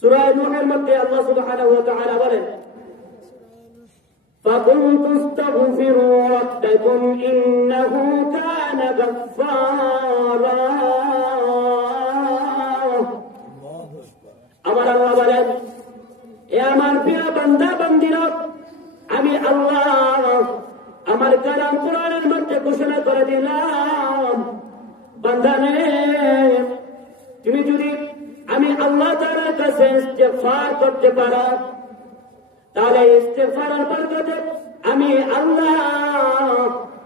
সূরা নূহের মধ্যে আল্লাহ সুবহানাহু ওয়া তাআলা বলেন, فَقُلْتُ اسْتَغْفِرُوا رَبَّكُمْ إِنَّهُ كَانَ غَفَّارًا। আমার আল্লাহ বলেন, এ আমার প্রিয় বান্দা বান্দীরা, আমি আল্লাহ আমার কালাম কোরআনের মধ্যে ঘোষণা করে দিলাম, বান্দারে তুমি যদি আমি আল্লাহ তাআলার কাছে ইস্তেগফার করতে পারো, তাহলে ইস্তেগফারের বরকতে আমি আল্লাহ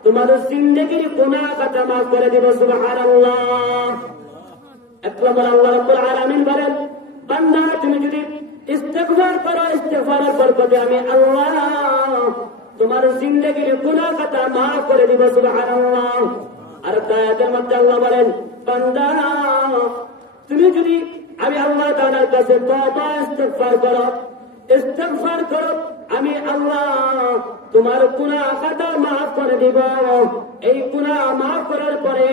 তোমার জিন্দেগীর গুনাহ খাতা মাফ করে দেব। সুবহানাল্লাহ। এক নম্বর আল্লাহ রাব্বুল আলামিন বলেন, বান্দা তুমি যদি ইস্তেগফার করো, ইস্তেগফারের বরকতে আমি আল্লাহ তোমার জিন্দেগীর গুনাহ খাতা মাফ করে দেব। সুবহানাল্লাহ। আর আয়াতের মধ্যে আল্লাহ বলেন, বান্দা তুমি যদি আমি আল্লাহ তাআলার কাছে তওবা ইস্তেগফার করো, ইস্তেগফার করো, আমি আল্লাহ তোমার গুনাহ খাতা মাফ করে দিব। এই গুনাহ মাফ করার পরে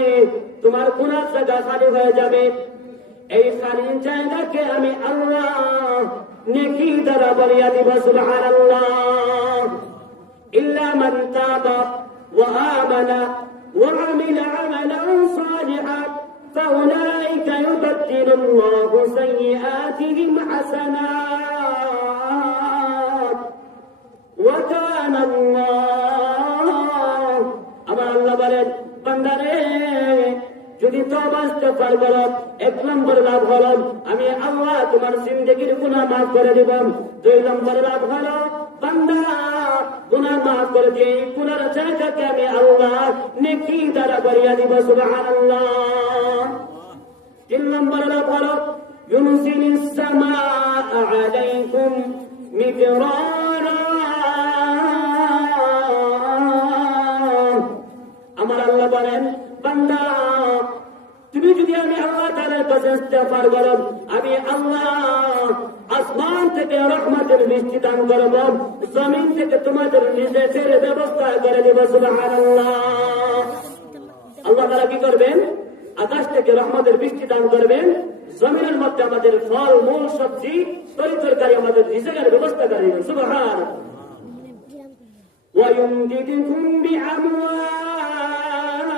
তোমার গুনাহ জায়গা খালি হয়ে যাবে। এই খালি জায়গাকে আমি আল্লাহ নেকি দ্বারা ভরিয়ে দিব। সুবহানাল্লাহ। ইল্লা মান তাবা ওয়া আমানা ওয়া আমিলা আমালান সালিহান فأولئك يبدل الله سيئاتهم حسنات وكان الله আমার আল্লাহ বলেন, বান্দারে যদি তওবা ইস্তেগফার করো, এক নম্বর লাভ হলো আমি আল্লাহ তোমার জিন্দেগীর গুনাহ মাফ করে দেব। দুই নম্বর লাভ হলো বান্দা গুনাহ মাফ করে দিয়ে এই গুনার জায়গাকে আমি আল্লাহ নেকি দ্বারা ভরিয়ে দিব। সুবহানাল্লাহ। তিন নম্বর লাভ হলো ইউনজিলিস সামাআ আলাইকুম মিদরারা। আমার আল্লাহ বলেন, বান্দা তুমি যদি আমি আল্লাহ তাআলার কাছে ইস্তেগফার করো, আমি আল্লাহ আসমান থেকে রহমতের বৃষ্টি দান করব, জমিন থেকে তোমাদের নিজের ব্যবস্থা করে দেব। সুবহানাল্লাহ। আল্লাহ তাআলা কি করবেন? আকাশ থেকে রহমতের বৃষ্টি দান করবেন, জমিনের মধ্যে আমাদের ফল মূল সবজি তরকারি আমাদের রিজিকের ব্যবস্থা করে দেবেন। সুবহানাল্লাহ। ওয়া ইউমদিদুকুম বিআমওয়াল।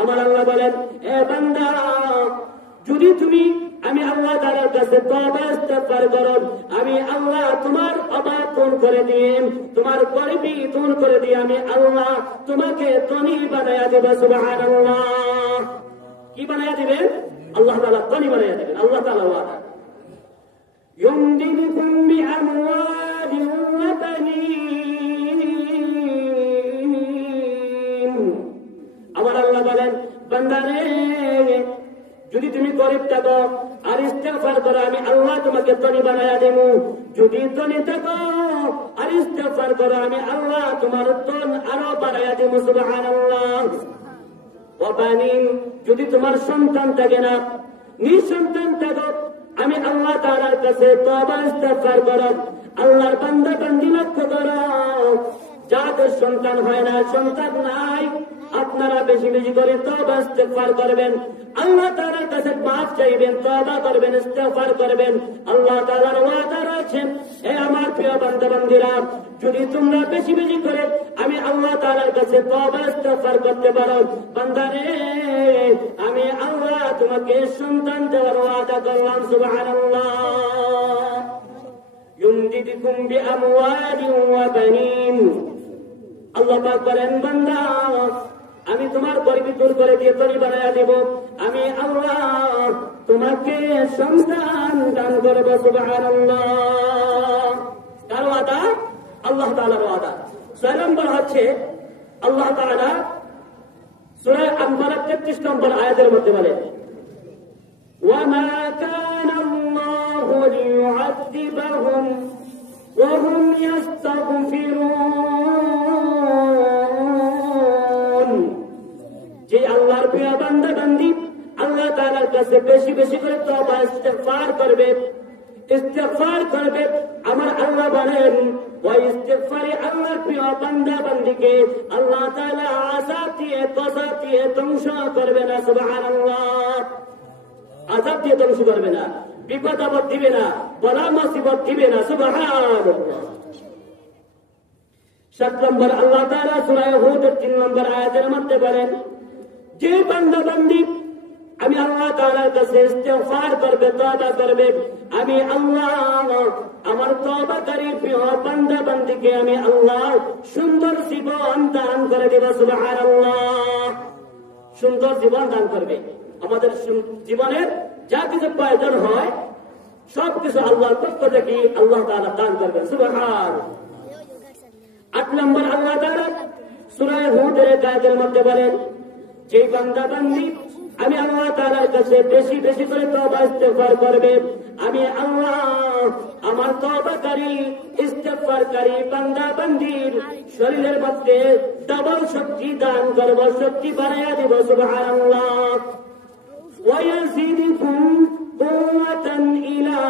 আমার আল্লাহ বলেন, এ বান্দা যদি তুমি আমি আল্লাহ তাআলার কাছে তওবা ইস্তেগফার করো, আমি আল্লাহ তোমার অভাব পূরণ করে দিয়ে, তোমার গরিবি দূর করে দিয়ে আমি আল্লাহ তোমাকে ধনী বানায়া দেব। সুবহানাল্লাহ। কি বানায়া দিবেন? আল্লাহ তাআলা ধনী বানায়া দিবেন। আল্লাহ তাআলা ওয়াদা, ইউমদিদুকুম বিআমওয়ালিন ওয়া বানিন। আমার আল্লাহ বলেন, বান্দারে যদি তুমি গরিব থাকো আর ইস্তেগফার করো, আমি আল্লাহ তোমাকে ধনী বানায়া দেব। যদি ধনী থাকো আর ইস্তেগফার করো, আমি আল্লাহ তোমার ধন আরো বাড়ায়া দেব। সুবহানাল্লাহ। ওয়া বানিন। যদি তোমার সন্তান থাকে না, নিঃসন্তান থাকো, আমি আল্লাহ তাআলার কাছে তওবা ইস্তেগফার করো। আল্লাহর বান্দা বান্দি লক্ষ্য করো, যাদের সন্তান হয় না, সন্তান নাই, আপনারা বেশি বেশি করে তওবা ইস্তেগফার করবেন, আল্লাহ তাআলার কাছে মাফ চাইবেন, তওবা করবেন, ইস্তেগফার করবেন। আল্লাহ তাআলার ওয়াদা রয়েছে, হে আমার প্রিয় বান্দা বান্দীরা, যদি তোমরা বেশি বেশি করে আমি আল্লাহ তাআলার কাছে তওবা ইস্তেগফার করতে পারো, বান্দারে আমি আল্লাহ তোমাকে সন্তান দেওয়ার ওয়াদা করলাম। সুবহানাল্লাহ। ইউমদিদুকুম বিআমওয়ালিন ওয়া বানিন। আল্লাহ পাক বলেন, বান্দা আমি তোমার গরিবি দূর করে দিয়ে ধনী বানায়া দেব। আমি আল্লাহ তোমাকে সন্তান দান করব। সুবহানাল্লাহ। কার ওয়াদা? আল্লাহ তাআলার ওয়াদা। 6 নম্বর হচ্ছে আল্লাহ তাআলা সূরা আনফাল 33 নম্বর আয়াতের মধ্যে বলেন, ওয়া মা কানা আল্লাহু লিয়ুআযিবাহুম ওয়া হুম ইস্তাগফিরুন। যে আল্লাহর প্রিয় বান্দা বান্দি আল্লাহ তাআলার কাছে বেশি বেশি করে তওবা ইস্তেগফার করবে, ইস্তেগফার করবে, আমার আল্লাহ বলেন, ওই ইস্তেগফারে আল্লাহর প্রিয় বান্দা বান্দিকে আল্লাহ তাআলা আযাব দিয়ে, গজব দিয়ে ধ্বংস করবে না। সুবহানাল্লাহ। আযাব দিয়ে ধ্বংস করবে না, বিপদ আপদ দিবে না, বলা মুসিবত দিবে না। সুবহানাল্লাহ। 7 নম্বর আল্লাহ তাআলা সূরা হুদের 3 নম্বর আয়াতের মধ্যে বলেন, যে বান্দা বান্দি আমি আল্লাহ তাআলার কাছে ইস্তিগফার করবে, তওবা করবে, আমি আল্লাহ আমার তওবাকারী প্রিয় বান্দা বান্দিকে আমি আল্লাহ সুন্দর জীবন দান করে দেব। সুবহানাল্লাহ। সুন্দর জীবন দান করবে। আমাদের জীবনের যা কিছু প্রয়োজন হয় সবকিছু আল্লাহর পক্ষ থেকে আল্লাহ তাআলা দান করবেন। সুবহানাল্লাহ। 8 নম্বর আল্লাহ তাআলা সূরা হুদের আয়াতের মধ্যে বলেন, যে বান্দা বান্দি আমি আল্লাহ তাআলার কাছে বেশি বেশি করে তওবা ইস্তিগফার করবে, আমি আল্লাহ আমার তওবাকারী ইস্তিগফারকারী বান্দা বান্দির শরীরের মধ্যে ডবল শক্তি দান করব, শক্তি বাড়াইয়া দেব। সুবহানাল্লাহ। ওয়া ইয়াজিদুকুম কুওয়াতান ইলা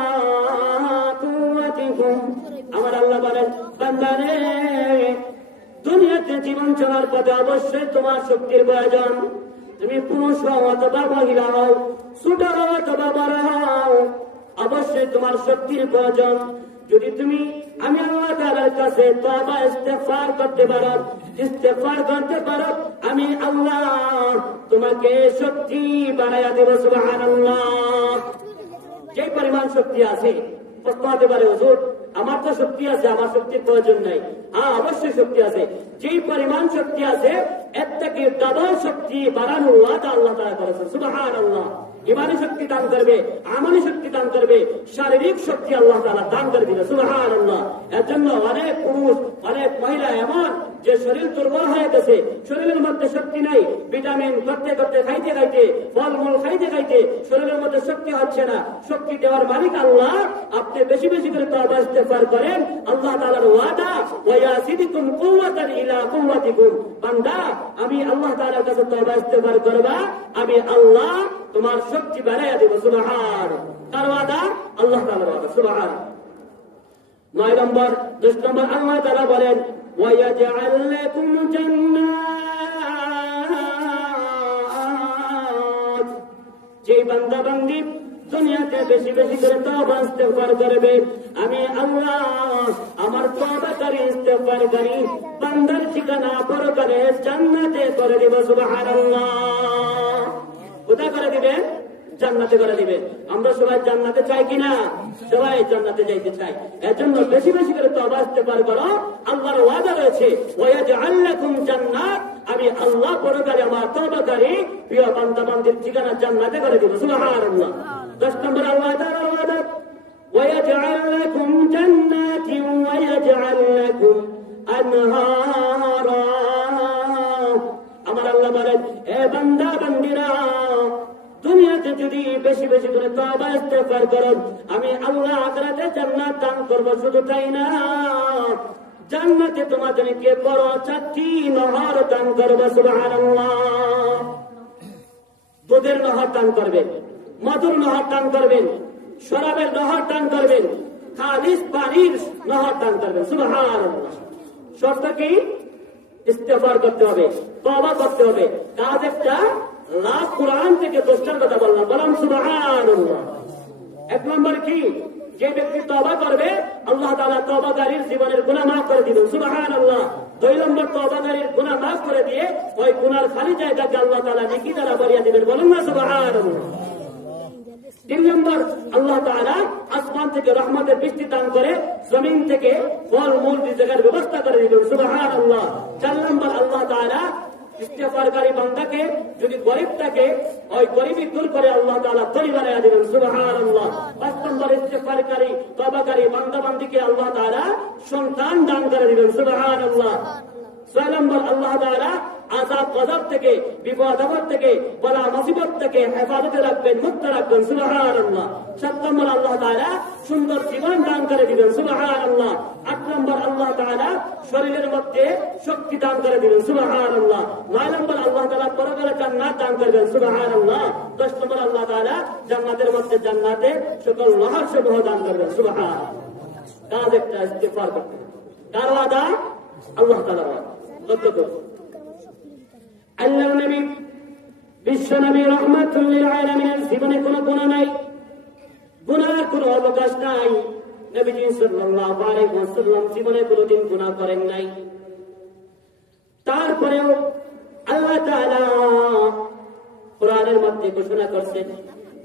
কুওয়াতিকুম। আমার আল্লাহ বলেন, বান্দারে দুনিয়াতে জীবন চলার পথে অবশ্যই তোমার শক্তির প্রয়োজন। তুমি পুরুষ হও অথবা মহিলা হও, ছোট হও অথবা বড় হও, অবশ্যই তোমার শক্তির প্রয়োজন। যদি তুমি আমি আল্লাহ তাআলার কাছে তওবা ইস্তিগফার করতে পারো, আমি আল্লাহ তোমাকে শক্তি বাড়াইয়া দেব। সুবহানাল্লাহ। যে পরিমাণ শক্তি আছে, প্রশ্ন হতে পারে, হুজুর আমার তো শক্তি আছে, আমার শক্তির প্রয়োজন নাই। হ্যাঁ, অবশ্যই শক্তি আছে। যে পরিমাণ শক্তি আছে এর থেকে ডাবল শক্তি বাড়ানোর ওয়াদা আল্লাহ তাআলা করেছেন। সুবহানাল্লাহ। ইমানি শক্তি দান করবে, আমানি শক্তি দান করবে, শারীরিক শক্তি আল্লাহ তাআলা দান করে দিবে। সুবহানাল্লাহ। এর জন্য অনেক পুরুষ অনেক মহিলা এমন যে শরীর দুর্বল হয়ে গেছে, শরীরের মধ্যে শক্তি নাই, ভিটামিন করতে করতে খাইতে খাইতে ফলমূল খাইতে খাইতে শরীরের মধ্যে শক্তি হচ্ছে না। শক্তি দেওয়ার মালিক আল্লাহ। আপনি বেশি বেশি করে তওবা ইস্তিগফার করেন, আল্লাহ তাআলার ওয়াদা ওয়া ইয়াজিদুকুম কুওয়াতান ইলা কুওয়াতিকুম। বান্দা আমি আল্লাহ তাআলার কাছে তওবা ইস্তিগফার করবা, আমি আল্লাহ তোমার শক্তি বাড়াইয়া দেব। সুবহানাল্লাহ। কার ওয়াদা? আল্লাহ তাআলার ওয়াদা। সুবহানাল্লাহ। 9 নম্বর 10 নম্বর আল্লাহ তাআলা বলেন, ওয়া ইয়াজআল লাকুম জান্নাত। যে বান্দা বান্দি দুনিয়াতে বেশি বেশি করে তওবা ইস্তিগফার করবে, আমি আল্লাহ আমার তওবাকারী ইস্তিগফারকারী বান্দার ঠিকানা পরকালে জান্নাতে করে দেব। সুবহানাল্লাহ। কোথায় করে দিবেন? জান্নাতে করে দিবেন। আমরা সবাই জান্নাতে চাই কিনা? সবাই জান্নাতে যাইতে চাই। এর জন্য বেশি বেশি করে তওবা ইস্তিগফার করো। আল্লাহর ওয়াদা রয়েছে, ওয়া ইয়াজআল লাকুম জান্নাত, আমি আল্লাহ পরকালে আমার তওবাকারী প্রিয় বান্দা বান্দির ঠিকানা জান্নাতে করে দেব। সুবহানাল্লাহ। 10 নম্বর আল্লাহ তাআলার ওয়াদা, ওয়া ইয়াজআল লাকুম জান্নাতিন ওয়া ইয়াজআল লাকুম আনহারা। আমার আল্লাহ বলেন, এ বান্দা বান্দিরা দুনিয়াতে যদি বেশি বেশি করে তওবা ইস্তিগফার করো, আমি আল্লাহ আখিরাতে জান্নাত দান করব। শুধু তাই না, জান্নাতে তোমাদেরকে বড় 4টি নহর দান করব। সুবহানাল্লাহ। দুধের নহর দান করবেন, মধুর নহর দান করবেন, শরাবের নহর দান করবেন, খালিস পানির নহর দান করবেন। সুবহানাল্লাহ। শর্ত কি? ইস্তিগফার করতে হবে, তওবা করতে হবে। কাজ একটা, লাভ কোরআন থেকে 10টার কথা বললাম, বললাম সুবহানাল্লাহ। 1 নম্বর কি? যে ব্যক্তি তওবা করবে আল্লাহ তাআলা তওবাকারীর জীবনের গুনাহ মাফ করে দিবেন। সুবহানাল্লাহ। 2 নম্বর তওবাকারীর গুনাহ মাফ করে দিয়ে ওই গুনার খালি জায়গাকে আল্লাহ তাআলা নেকি দ্বারা ভরিয়ে দিবেন। বলুন না সুবহানাল্লাহ। 3 নম্বর আল্লাহ তাআলা আসমান থেকে রহমতের বৃষ্টি দান করে জমিন থেকে ফলমূল রিজিকের ব্যবস্থা করে দিবেন। সুবহানাল্লাহ। 4 নম্বর আল্লাহ তাআলা ইস্তিগফারকারী বান্দাকে যদি গরিব থাকে ওই গরিবী দূর করে আল্লাহ তাআলা ধনী বানায়া দিবেন। সুবহানাল্লাহ। 5 নম্বর ইস্তিগফারকারী তওবাকারী বান্দা বান্দিকে আল্লাহ তাআলা সন্তান দান করে দিবেন। সুবহানাল্লাহ। 6 নম্বর আল্লাহ তাআলা আযাব গজব থেকে, বিপদ আপদ থেকে, বলা মুসিবত থেকে হেফাজতে রাখবেন, মুক্ত রাখবেন। সুবহানাল্লাহ। 7 নম্বর আল্লাহ তাআলা সুন্দর জীবন দান করে দিবেন। সুবহানাল্লাহ। 8 নম্বর আল্লাহ তাআলা শরীরের মধ্যে শক্তি দান করে দিবেন। সুবহানাল্লাহ। 9 নম্বর আল্লাহ তাআলা পরকালে জান্নাত দান করবেন। সুবহানাল্লাহ। 10 নম্বর আল্লাহ তাআলা জান্নাতের মধ্যে জান্নাতে সকল নহর সমূহ দান করবেন। সুবহানাল্লাহ। কাজ একটা, ইস্তিগফার করতে। কার ওয়াদা? আল্লাহ তাআলার ওয়াদা। আল্লাহর নবী বিশ্বনবী রাহমাতুল লিল আলামিনের জীবনে কোনো গুনাহ নাই, গুনার কোনো অবকাশ নাই। নবীজি সাল্লাল্লাহু আলাইহি ওয়াসাল্লাম জীবনে কোনোদিন গুনাহ করেন নাই। তারপরেও আল্লাহ তাআলা কোরআনের মধ্যে ঘোষণা করছেন,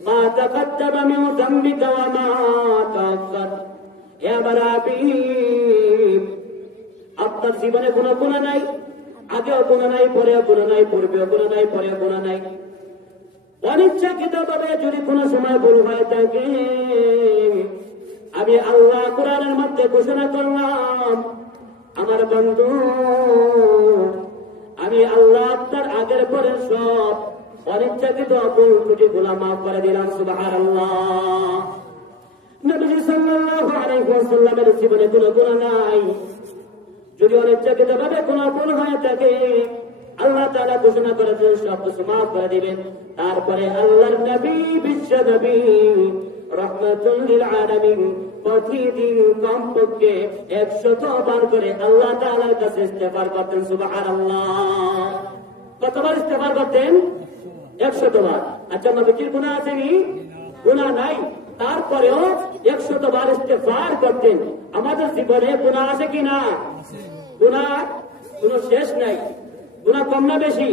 মা তাকাদ্দামা মিন যামবিকা ওয়া মা তাআখার। হে আমার হাবিব, আপনার জীবনে কোনো গুনাহ নাই, আগেও গুনাহ নাই, পরেও গুনাহ নাই, পূর্বেও গুনাহ নাই, পরেও গুনাহ নাই। অনিচ্ছাকৃতভাবে যদি কোনো সময় ভুল হয়ে থাকে, আমি আল্লাহ কোরআনের মধ্যে ঘোষণা করলাম, আমার বন্ধু, আমি আল্লাহ আপনার আগের পরের সব অনিচ্ছাকৃত ভুল ত্রুটি গুনাহ মাফ করে দিলাম। সুবহানাল্লাহ। নবী সাল্লাল্লাহু আলাইহি ওয়াসাল্লামের জীবনে কোনো গুনাহ নাই। যদি অনিচ্ছাকৃতভাবে কোনো ভুল হয়ে থাকে, আল্লাহ তাআলা ঘোষণা করেছেন সব কিছু মাফ করে দিবেন। তারপরে আল্লাহর নবী, বিশ্ব নবী রাহমাতুল লিল আলামিন প্রতিদিন কমপক্ষে 100 বার করে আল্লাহ তাআলার কাছে ইস্তেগফার করতেন। সুবহানাল্লাহ। কতবার ইস্তেগফার করতেন? 100 বার। আচ্ছা, নবীর গুনাহ আছে কি? গুনাহ নাই, তারপরেও 100 বার ইস্তেগফার করতেন। আমাদের জীবনে গুনাহ আছে কি না? গুনাহ কোনো শেষ নাই। গুনাহ কম না বেশি?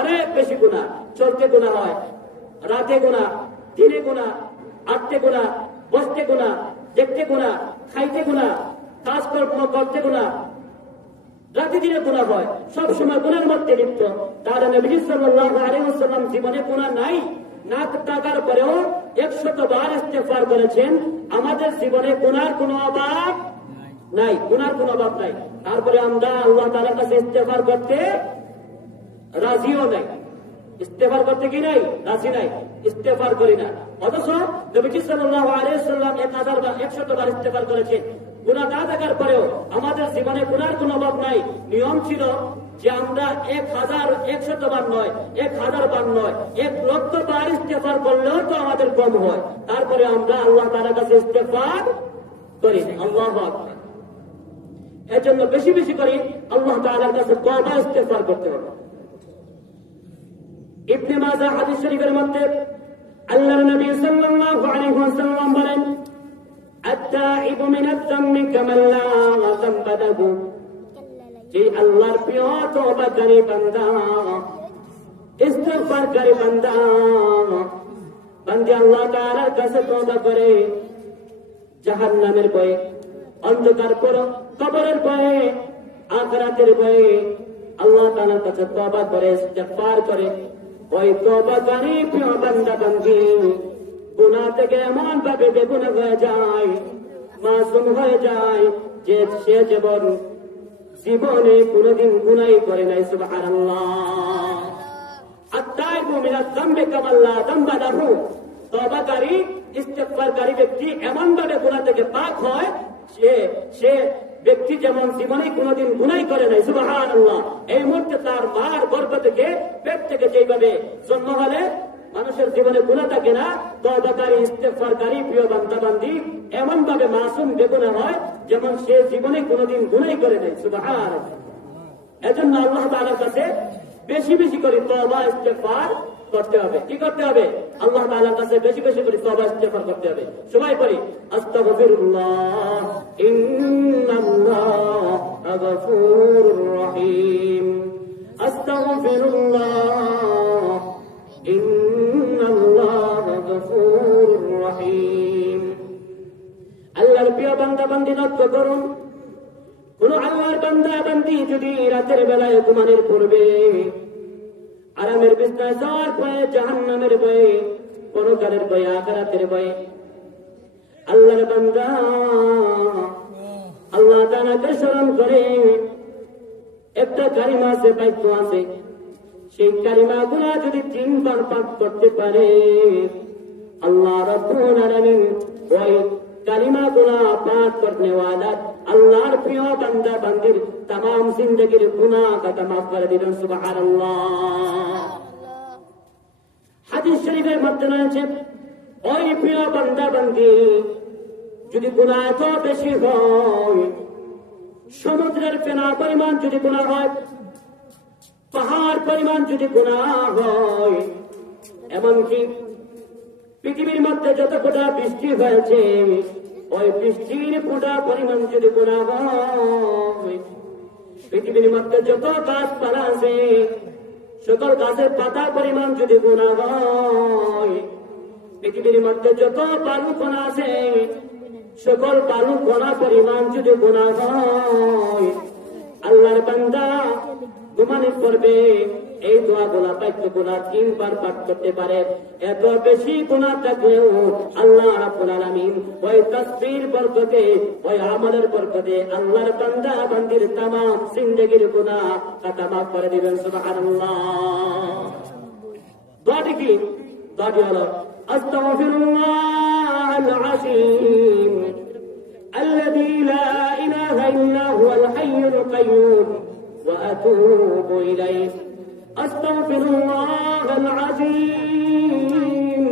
অনেক বেশি গুনাহ। চলতে গুনাহ হয়, রাতে গুনাহ, দিনে গুনাহ, হাঁটতে গুনাহ, বসতে গুনাহ, দেখতে গুনাহ, খাইতে গুনাহ, কাজকর্ম করতে গুনাহ, রাতে দিনে গুনাহ হয়, সব সময় গুনাহের মধ্যে লিপ্ত। তাহলে নবী সাল্লাল্লাহু আলাইহি ওয়াসাল্লাম জীবনে গুনাহ নাই, না থাকার পরেও 100 বার ইস্তেগফার করেছেন। আমাদের জীবনে গুনাহর কোনো অভাব নাই, গুনাহর কোনো অভাব নাই। তারপরে আমরা আল্লাহ তাআলার কাছে ইস্তেগফার করতে রাজিও নাই। ইস্তেগফার করতে কি নাই? রাজি নাই, ইস্তেগফার করি না। অথচ নবী সাল্লাল্লাহু আলাইহি ওয়াসাল্লাম 100 বার ইস্তেগফার করেছেন। গুনাহ না থাকার পরেও আমাদের জীবনে গুনাহর কোনো অভাব নাই। নিয়ম ছিল যে আমরা 100 বার নয়, 1000 বার নয়, 1,00,000 বার ইস্তেগফার করলেও তো আমাদের কম হয়। তারপরে আমরা আল্লাহ তাআলার কাছে ইস্তেগফার করি। আল্লাহু আকবার। এজন্য বেশি বেশি করে আল্লাহ তাআলার কাছে তওবা ইস্তেগফার করতে হবে। ইবনে মাজাহ হাদিস শরীফের মধ্যে আল্লাহর নবী সাল্লাল্লাহু আলাইহি ওয়াসাল্লাম বলেন, আত-তাইবু মিনাজ যামবি কামান লা যামবা লাহু। যে আল্লাহর প্রিয় তওবাকারী বান্দা, ইস্তেগফারকারী বান্দা, বান্দা আল্লাহ তাআলার কাছে তওবা করে, জাহান্নামের ভয়ে, অন্ধকার কবরের ভয়ে, আখিরাতের ভয়ে আল্লাহ তাআলার কাছে তওবা করে, ইস্তেগফার করে, ওই তওবাকারী প্রিয় বান্দা বান্দী গুনাহ থেকে এমন ভাবে বেগুনাহ হয়ে যায়, মাসুম হয়ে যায়, যে সে জীবনে কোনদিন গুনাহ করে নাই। সুবহানাল্লাহ। আত-তাইবু মিনাজ যামবি কামান লা যামবা লাহু। তওবাকারী, ইস্তেগফারকারী ব্যক্তি এমন ভাবে গুনাহ থেকে পাক হয়, সে ব্যক্তি যেমন জীবনে কোনদিন গুনাহ করে নাই। সুবহানাল্লাহ। এই মুহূর্তে তার মার গর্ভ থেকে, পেট থেকে যেভাবে জন্ম হলে মানুষের জীবনে গুনাহ থাকে না, তওবাকারী, ইস্তেগফারকারী প্রিয় বান্দা বান্দী এমন ভাবে মাসুম বেগুনাহ হয় যেমন সে জীবনে কোনদিন গুনাহ করে নাই। সুবহানাল্লাহ। এজন্য আল্লাহ তাআলার কাছে বেশি বেশি করে তওবা ইস্তেগফার করতে হবে। কি করতে হবে? আল্লাহ তাআলার কাছে বেশি বেশি করে তওবা ইস্তেগফার করতে হবে। সবাই পড়ি, আস্তাগফিরুল্লাহ ইন্নাল্লাহা গফুরুর রহিম। আস্তাগফিরুল্লাহ ইন্নাল্লাহা গফুরুর রহিম। আল্লাহর প্রিয় বান্দা বান্দী লক্ষ্য করুন, কোন আল্লাহর বান্দা বান্দী যদি রাতের বেলায় ঘুমানোর পূর্বে আরামের বিছানায় যাওয়ার ভয়ে, জাহান্নামের ভয়ে, পরকালের ভয়ে, আখিরাতের ভয়ে আল্লাহর বান্দা আল্লাহ তাআলাকে স্মরণ করে, একটা কালিমা আছে, বাক্য আছে, সেই কালিমাগুলো যদি 3 বার পাঠ করতে পারে, আল্লাহ রাব্বুল আলামিন ওই কালিমাগুলো পাঠ করনে ওয়ালা আল্লাহর প্রিয় বান্দা বান্দির तमाम जिंदगीर गुनाह का माफ कर दिलेन। সুবহানাল্লাহ। হাদিস শরীফের মধ্যে রয়েছে, ওই প্রিয় বান্দা বান্দি যদি গুনাহ এত বেশি হয়, সমুদ্রের ফেনা পরিমাণ যদি গুনাহ হয়, পাহাড় পরিমাণ যদি গুনাহ হয়, এমনকি পৃথিবীর মধ্যে যত ফোঁটা বৃষ্টি হয়েছে ওই বৃষ্টির ফোঁটা পরিমাণ যদি গুনাহ হয়, পৃথিবীর মধ্যে যত গাছপালা আছে সকল গাছের পাতা পরিমাণ যদি গুনাহ হয়, পৃথিবীর মধ্যে যত বালু কণা আছে সকল বালু কণা পরিমাণ যদি গুনাহ হয়, আল্লাহর বান্দা ঘুমানোর পূর্বে এই দোয়া গোলা বাক্য গোলা 3 বার পাঠ করতে পারে। এত বেশি গুনাহ থাকলেও আল্লাহ রাব্বুল আলামিন ওই তাসবির বরকতে ওই আমলের বরকতে আল্লাহর বান্দা বান্দির तमाम জিন্দেগীর গুনাহ খাতা মাফ করে দিবেন। সুবহানাল্লাহ। দোয়াটি কি? দোয়াটি হলো আস্তাগফিরুল্লাহাল আযীম الذي لا إله إلا هو الحي القيوم وأتوب إليه أستغفر الله العظيم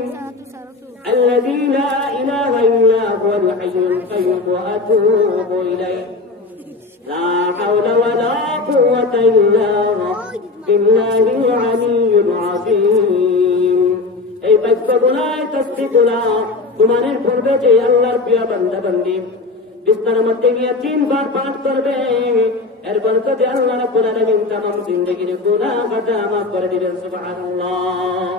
الذي لا إله إلا هو الحي القيوم وأتوب إليه لا حول ولا قوة إلا بالله العلي العظيم এই বাক্যগুলাই তাসবিহগুলা ঘুমানোর পূর্বে যে আল্লাহর প্রিয় বান্দা বান্দি বিছানার মধ্যে গিয়ে 3 বার পাঠ করবে, এর বরকতে আল্লাহ রাব্বুল আলামিন तमाम জিন্দেগীর গুনাহ খাতা মাফ করে দিবেন। সুবহানাল্লাহ।